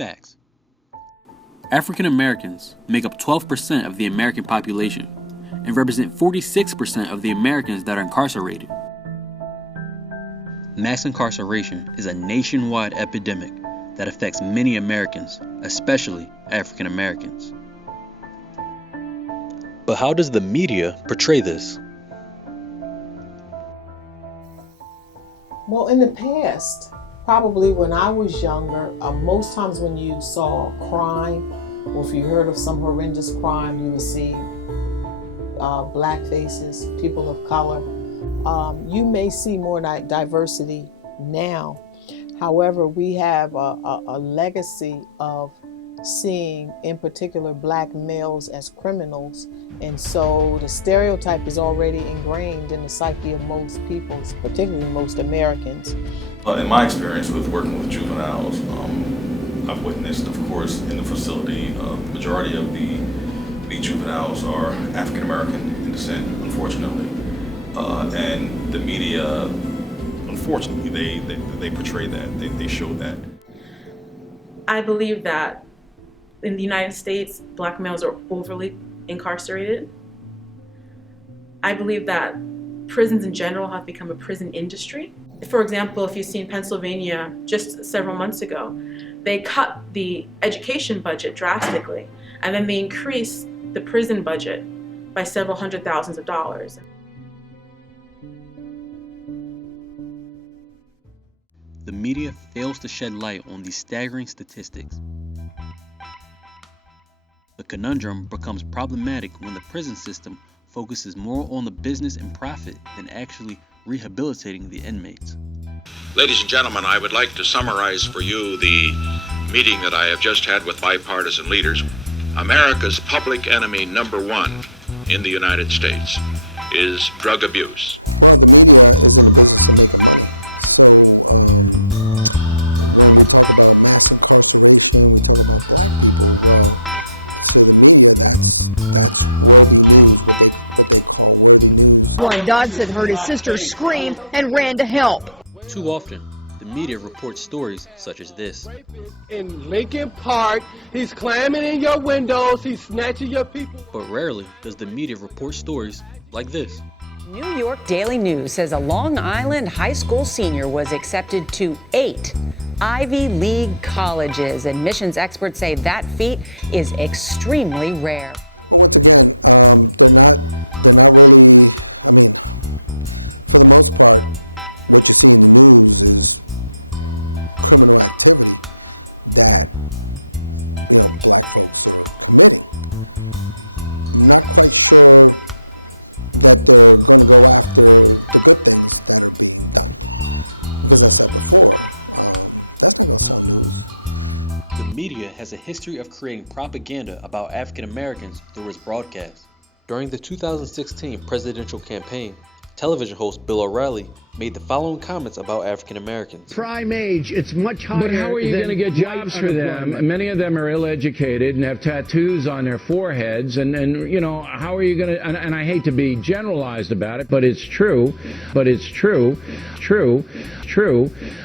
Facts. African Americans make up 12% of the American population and represent 46% of the Americans that are incarcerated. Mass incarceration is a nationwide epidemic that affects many Americans, especially African Americans. But how does the media portray this? Well, in the past, probably when I was younger, most times when you saw crime, or if you heard of some horrendous crime, you would see black faces, people of color. You may see more diversity now. However, we have a legacy of seeing, in particular, black males as criminals. And so the stereotype is already ingrained in the psyche of most people, particularly most Americans. In my experience with working with juveniles, I've witnessed, of course, in the facility, the majority of the juveniles are African American in descent, unfortunately. And the media, unfortunately, they portray that, they show that. I believe that in the United States, black males are overly incarcerated. I believe that prisons in general have become a prison industry. For example, if you've seen Pennsylvania just several months ago, they cut the education budget drastically, and then they increased the prison budget by several hundred thousands of dollars. The media fails to shed light on these staggering statistics. The conundrum becomes problematic when the prison system focuses more on the business and profit than actually rehabilitating the inmates. Ladies and gentlemen, I would like to summarize for you the meeting that I have just had with bipartisan leaders. America's public enemy number one in the United States is drug abuse. Warren Dodson heard his sister scream and ran to help. Too often, the media reports stories such as this. In Lincoln Park, he's climbing in your windows, he's snatching your people. But rarely does the media report stories like this. New York Daily News says a Long Island high school senior was accepted to 8 Ivy League colleges. Admissions experts say that feat is extremely rare. The media has a history of creating propaganda about African Americans through its broadcasts. During the 2016 presidential campaign, television host Bill O'Reilly made the following comments about African Americans. Prime age, it's much higher. But how are you going to get jobs for them? Many of them are ill-educated and have tattoos on their foreheads, and you know, how are you going to, and I hate to be generalized about it, but it's true, but it's true.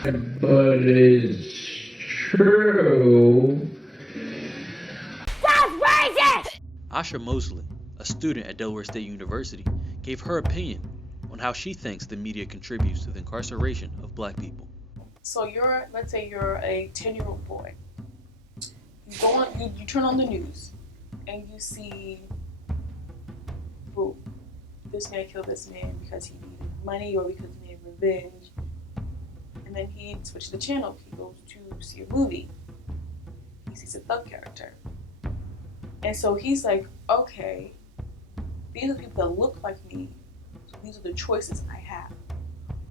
That's racist! Asha Mosley, a student at Delaware State University, gave her opinion on how she thinks the media contributes to the incarceration of black people. So let's say you're a 10-year-old boy. You turn on the news and you see, boom, this man killed this man because he needed money or because he needed revenge. And then he switches the channel. He goes to see a movie. He sees a thug character. And so he's like, okay, these are people that look like me. So these are the choices I have.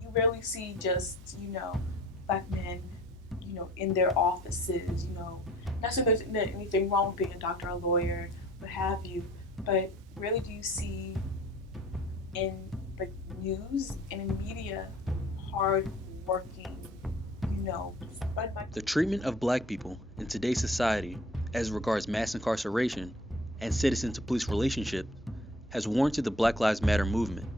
You rarely see just, black men, in their offices, Not saying there's anything wrong with being a doctor, a lawyer, what have you, but rarely do you see in the news and in media hard-working, The treatment of black people in today's society as regards mass incarceration and citizen-to-police relationships has warranted the Black Lives Matter movement.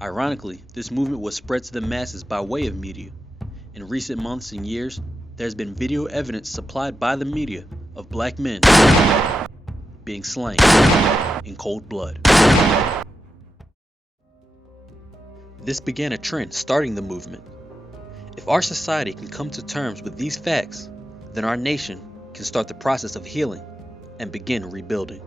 Ironically, this movement was spread to the masses by way of media. In recent months and years, there's been video evidence supplied by the media of black men being slain in cold blood. This began a trend starting the movement. If our society can come to terms with these facts, then our nation can start the process of healing and begin rebuilding.